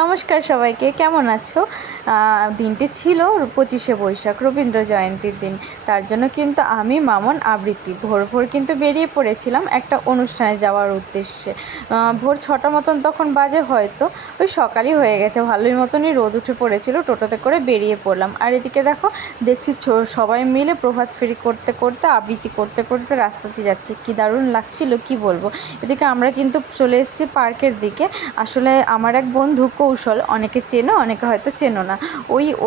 নমস্কার সবাইকে, কেমন আছো? দিনটি ছিল 25শে বৈশাখ, রবীন্দ্র জয়ন্তীর দিন। তার জন্য কিন্তু আমি, মামন, আবৃত্তি ভোর ভোর কিন্তু বেরিয়ে পড়েছিলাম একটা অনুষ্ঠানে যাওয়ার উদ্দেশ্যে। ভোর 6টা মতন তখন বাজে, হয়তো ওই সকালই হয়ে গেছে, ভালোই মতনই রোদ উঠে পড়েছিল। টোটোতে করে বেরিয়ে পড়লাম। আর এদিকে দেখছি সবাই মিলে প্রভাত ফেরি করতে করতে, আবৃত্তি করতে করতে রাস্তাতে যাচ্ছে। কি দারুণ লাগছিল, কি বলবো। এদিকে আমরা কিন্তু চলে এসেছি পার্কের দিকে। আসলে আমার এক বন্ধু কৌশল, অনেকে চেনো, অনেকে হয়তো চেনো না,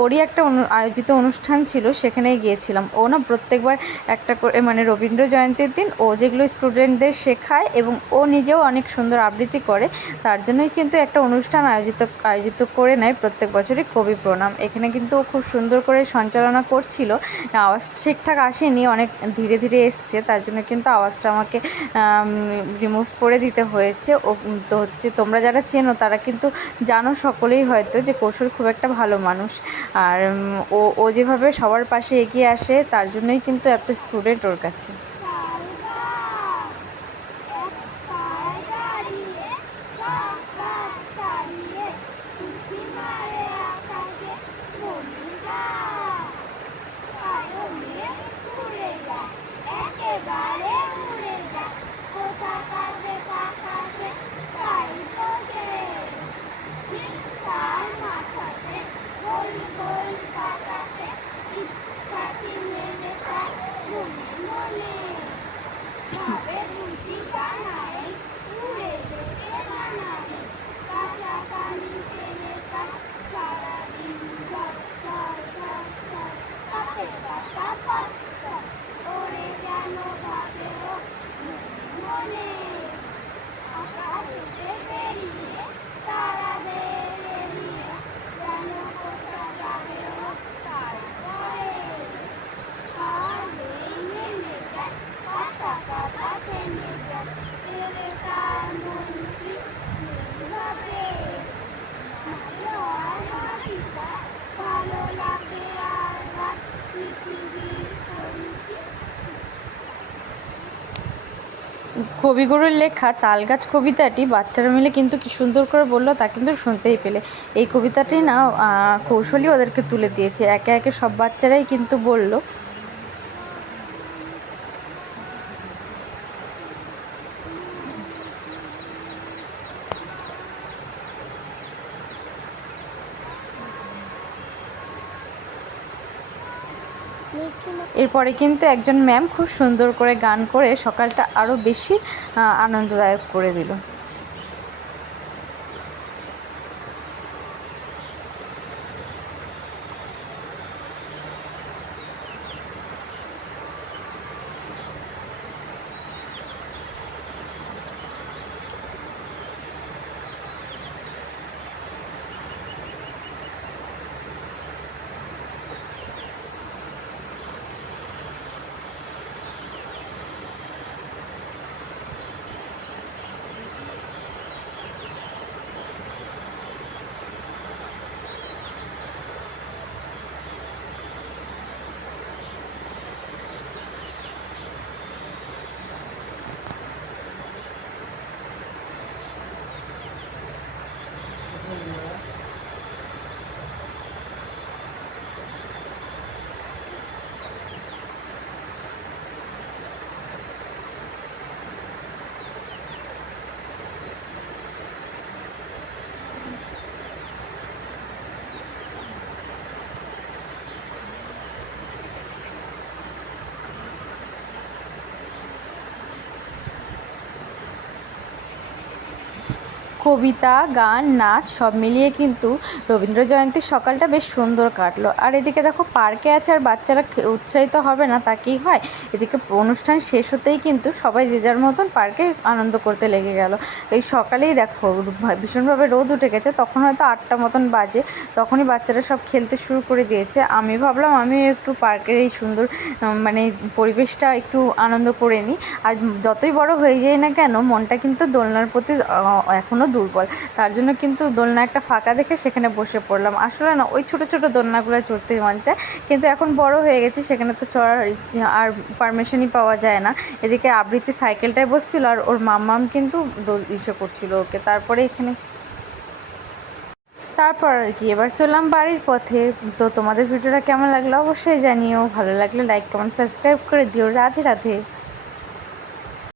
ওরই একটা আয়োজিত অনুষ্ঠান ছিল, সেখানেই গিয়েছিলাম। ও না প্রত্যেকবার একটা করে, মানে রবীন্দ্র জয়ন্তীর দিন ও যেগুলো স্টুডেন্টদের শেখায় এবং ও নিজেও অনেক সুন্দর আবৃত্তি করে, তার জন্যই কিন্তু একটা অনুষ্ঠান আয়োজিত করে নেয় প্রত্যেক বছরই, কবি প্রণাম। এখানে কিন্তু ও খুব সুন্দর করে সঞ্চালনা করছিল। আওয়াজ ঠিকঠাক আসেনি, অনেক ধীরে ধীরে এসছে, তার জন্য কিন্তু আওয়াজটা আমাকে রিমুভ করে দিতে হয়েছে। ও তো হচ্ছে, তোমরা যারা চেনো তারা কিন্তু জানো সকলেই হয়তো, যে কৌশল খুব একটা ভালো মানুষ। আর ও যেভাবে সবার পাশে এগিয়ে আসে, তার জন্যই কিন্তু এত স্টুডেন্ট ওর কাছে। কবিগুরুর লেখা তালগাছ কবিতাটি বাচ্চারা মিলে কিন্তু কি সুন্দর করে বললো, তা কিন্তু শুনতেই পেলে। এই কবিতাটি না কৌশলী ওদেরকে তুলে দিয়েছে, একে একে সব বাচ্চারাই কিন্তু বলল। এরপরে কিন্তু একজন ম্যাম খুব সুন্দর করে গান করে সকালটা আরও বেশি আনন্দদায়ক করে দিল। কবিতা, গান, নাচ সব মিলিয়ে কিন্তু রবীন্দ্র জয়ন্তীর সকালটা বেশ সুন্দর কাটলো। আর এদিকে দেখো পার্কে আছে, আর বাচ্চারা উৎসাহিত হবে না তা কি হয়। এদিকে অনুষ্ঠান শেষ হতেই কিন্তু সবাই যে যার মতন পার্কে আনন্দ করতে লেগে গেল। এই সকালেই দেখো ভীষণভাবে রোদ উঠে গেছে, তখন হয়তো 8টা মতন বাজে, তখনই বাচ্চারা সব খেলতে শুরু করে দিয়েছে। আমি ভাবলাম আমিও একটু পার্কের এই সুন্দর মানে পরিবেশটা একটু আনন্দ করে নিই। আর যতই বড় হয়ে যায় না কেন, মনটা কিন্তু দোলনার প্রতি এখনও দুর্বল। তার জন্য কিন্তু দোলনা একটা ফাঁকা দেখে সেখানে বসে পড়লাম। আসলে না ওই ছোটো ছোটো দোলনাগুলো চড়তে মন চায়, কিন্তু এখন বড় হয়ে গেছি, সেখানে তো চড়ার আর পারমিশনই পাওয়া যায় না। এদিকে আবৃত্তি সাইকেলটায় বসছিল, আর ওর মাম্মাম কিন্তু ইসে করছিল ওকে। তারপরে এখানে তারপর আর কি এবার চললাম বাড়ির পথে। তো তোমাদের ভিডিওটা কেমন লাগলো অবশ্যই জানিও, ভালো লাগলে লাইক কমেন্ট সাবস্ক্রাইব করে দিও। রাধে রাধে।